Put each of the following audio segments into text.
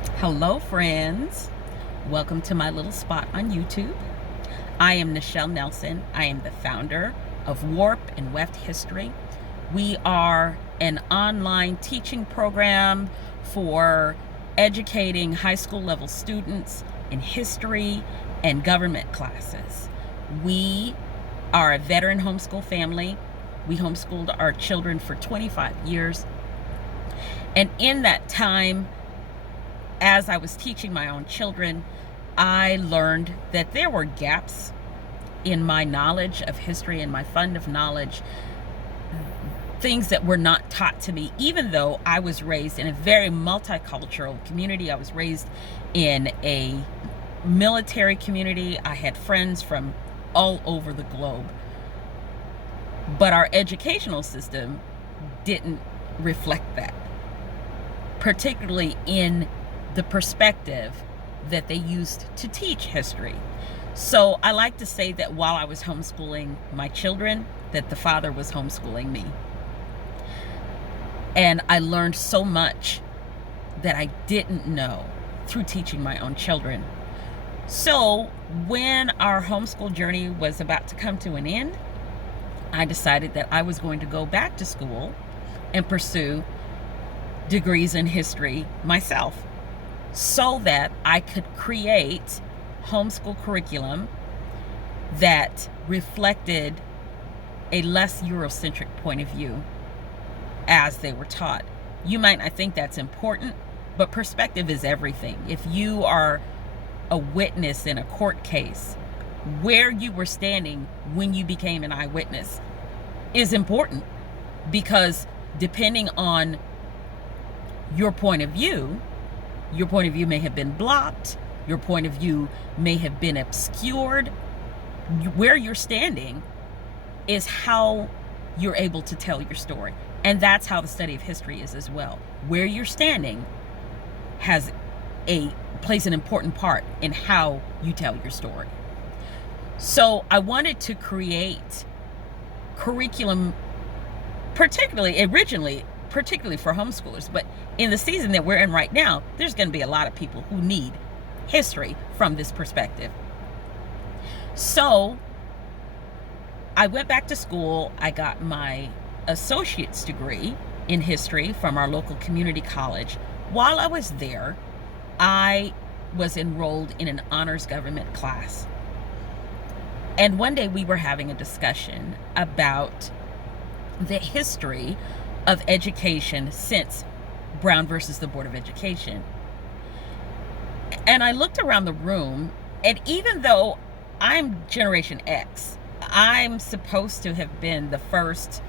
Hello, friends. Welcome to my little spot on YouTube. I am Nichelle Nelson. I am the founder of Warp and Weft History. We are an online teaching program for educating high school level students in history and government classes. We are a veteran homeschool family. We homeschooled our children for 25 years. And in that time, as I was teaching my own children, I learned that there were gaps in my knowledge of history and my fund of knowledge, things that were not taught to me, even though I was raised in a very multicultural community. I was raised in a military community. I had friends from all over the globe. But our educational system didn't reflect that, particularly in the perspective that they used to teach history. So I like to say that while I was homeschooling my children, that the Father was homeschooling me. And I learned so much that I didn't know through teaching my own children. So when our homeschool journey was about to come to an end, I decided that I was going to go back to school and pursue degrees in history myself, so that I could create homeschool curriculum that reflected a less Eurocentric point of view as they were taught. You might not think that's important, but perspective is everything. If you are a witness in a court case, where you were standing when you became an eyewitness is important, because depending on your point of view may have been blocked, your point of view may have been obscured. Where you're standing is how you're able to tell your story. And that's how the study of history is as well. Where you're standing plays an important part in how you tell your story. So I wanted to create curriculum, originally for homeschoolers, but in the season that we're in right now, there's going to be a lot of people who need history from this perspective. So I went back to school. I got my associate's degree in history from our local community college. While I was there, I was enrolled in an honors government class. And one day we were having a discussion about the history of education since Brown versus the Board of Education. And I looked around the room, and even though I'm Generation X, I'm supposed to have been the first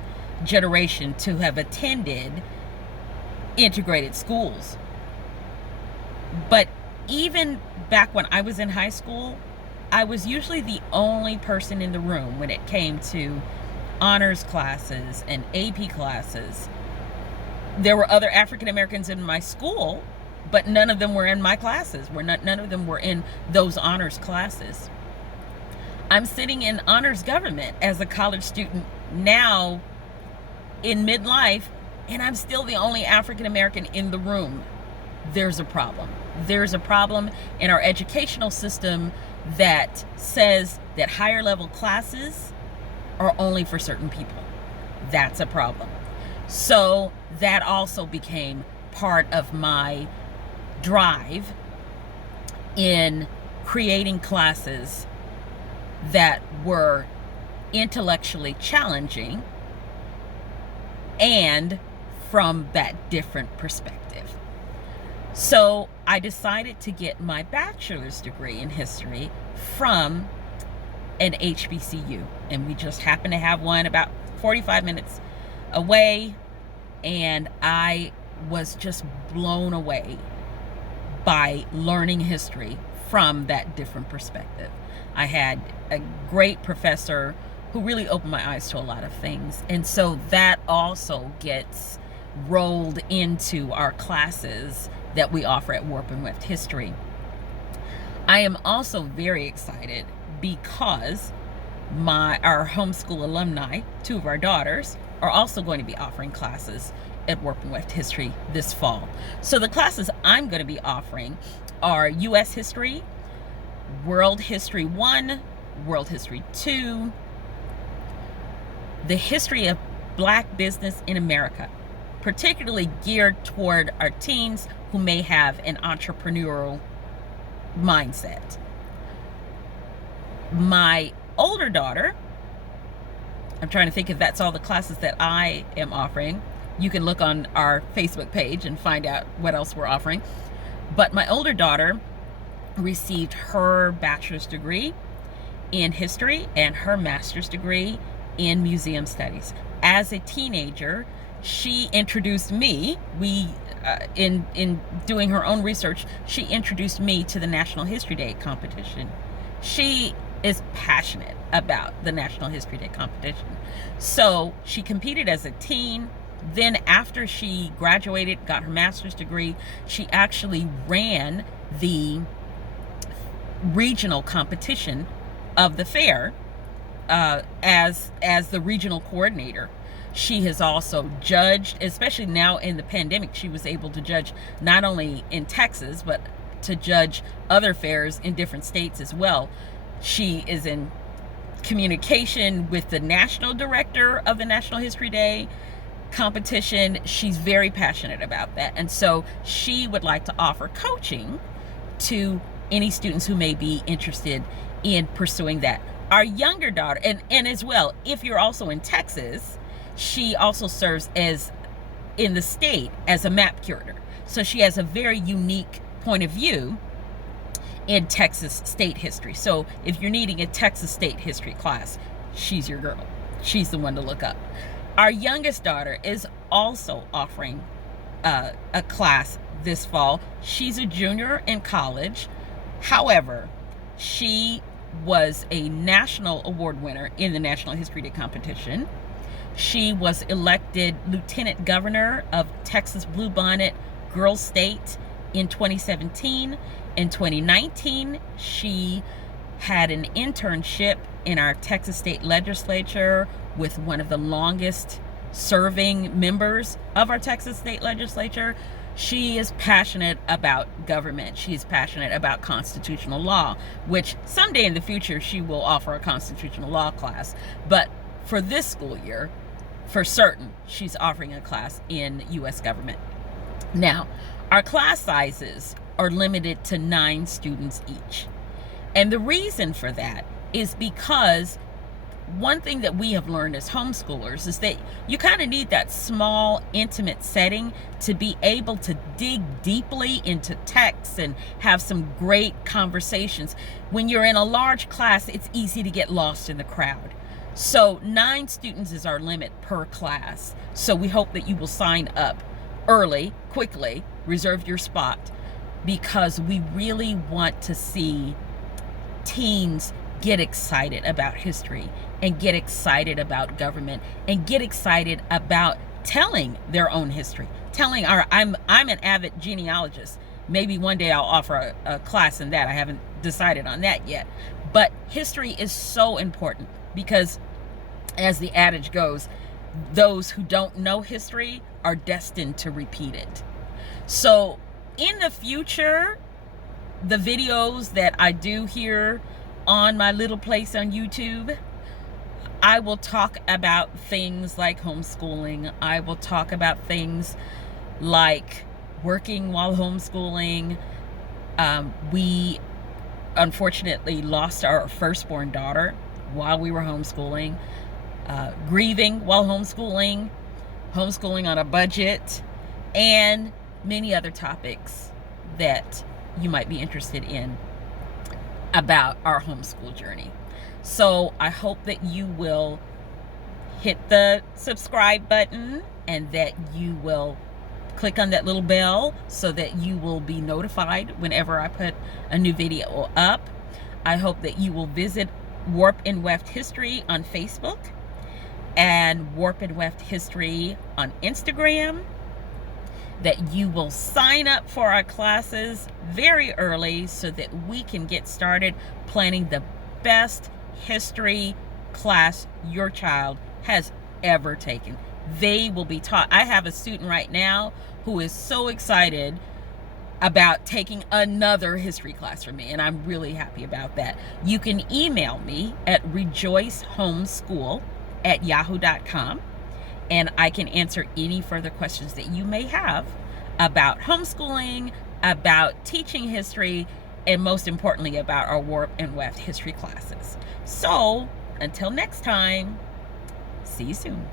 generation to have attended integrated schools. But even back when I was in high school, I was usually the only person in the room when it came to honors classes and AP classes. There were other African Americans in my school, but none of them were in my classes. None of them were in those honors classes. I'm sitting in honors government as a college student now in midlife, and I'm still the only African American in the room. There's a problem. There's a problem in our educational system that says that higher level classes are only for certain people. That's a problem. So that also became part of my drive in creating classes that were intellectually challenging and from that different perspective. So I decided to get my bachelor's degree in history from an HBCU, and we just happened to have one about 45 minutes away, and I was just blown away by learning history from that different perspective. I had a great professor who really opened my eyes to a lot of things, and so that also gets rolled into our classes that we offer at Warp and Weft History. I am also very excited because our homeschool alumni, two of our daughters, are also going to be offering classes at Warp and Weft History this fall. So the classes I'm going to be offering are U.S. History, World History 1, World History 2, the history of Black business in America, particularly geared toward our teens who may have an entrepreneurial mindset. My older daughter, I'm trying to think if that's all the classes that I am offering. You can look on our Facebook page and find out what else we're offering. But my older daughter received her bachelor's degree in history and her master's degree in museum studies. As a teenager, she introduced me, in doing her own research, she introduced me to the National History Day competition. She is passionate about the National History Day competition. So she competed as a teen. Then after she graduated, got her master's degree, she actually ran the regional competition of the fair as the regional coordinator. She has also judged, especially now in the pandemic, she was able to judge not only in Texas, but to judge other fairs in different states as well. She is in communication with the national director of the National History Day competition. She's very passionate about that. And so she would like to offer coaching to any students who may be interested in pursuing that. Our younger daughter, and as well, if you're also in Texas, she also serves as in the state as a map curator. So she has a very unique point of view in Texas state history. So if you're needing a Texas state history class, she's your girl. She's the one to look up. Our youngest daughter is also offering a class this fall. She's a junior in college. However, she was a national award winner in the National History Day competition. She was elected Lieutenant Governor of Texas Bluebonnet Girl State in 2017. In 2019, she had an internship in our Texas State Legislature with one of the longest serving members of our Texas State Legislature. She is passionate about government. She's passionate about constitutional law, which someday in the future she will offer a constitutional law class. But for this school year, for certain, she's offering a class in U.S. government. Now, our class sizes are limited to 9 students each. And the reason for that is because one thing that we have learned as homeschoolers is that you kind of need that small, intimate setting to be able to dig deeply into texts and have some great conversations. When you're in a large class, it's easy to get lost in the crowd. So 9 students is our limit per class. So we hope that you will sign up early, quickly, reserve your spot, because we really want to see teens get excited about history and get excited about government and get excited about telling their own history. I'm an avid genealogist. Maybe one day I'll offer a class in that. I haven't decided on that yet. But history is so important because, as the adage goes, those who don't know history are destined to repeat it. So in the future, the videos that I do here on my little place on YouTube, I will talk about things like homeschooling. I will talk about things like working while homeschooling. We unfortunately lost our firstborn daughter while we were homeschooling, grieving while homeschooling, homeschooling on a budget, and many other topics that you might be interested in about our homeschool journey. So I hope that you will hit the subscribe button and that you will click on that little bell so that you will be notified whenever I put a new video up. I hope that you will visit Warp and Weft History on Facebook and Warp and Weft History on Instagram, that you will sign up for our classes very early so that we can get started planning the best history class your child has ever taken. they will be taught. I have a student right now who is so excited about taking another history class from me, and I'm really happy about that. You can email me at rejoicehomeschool@yahoo.com, and I can answer any further questions that you may have about homeschooling, about teaching history, and most importantly, about our Warp and Weft history classes. So, until next time, see you soon.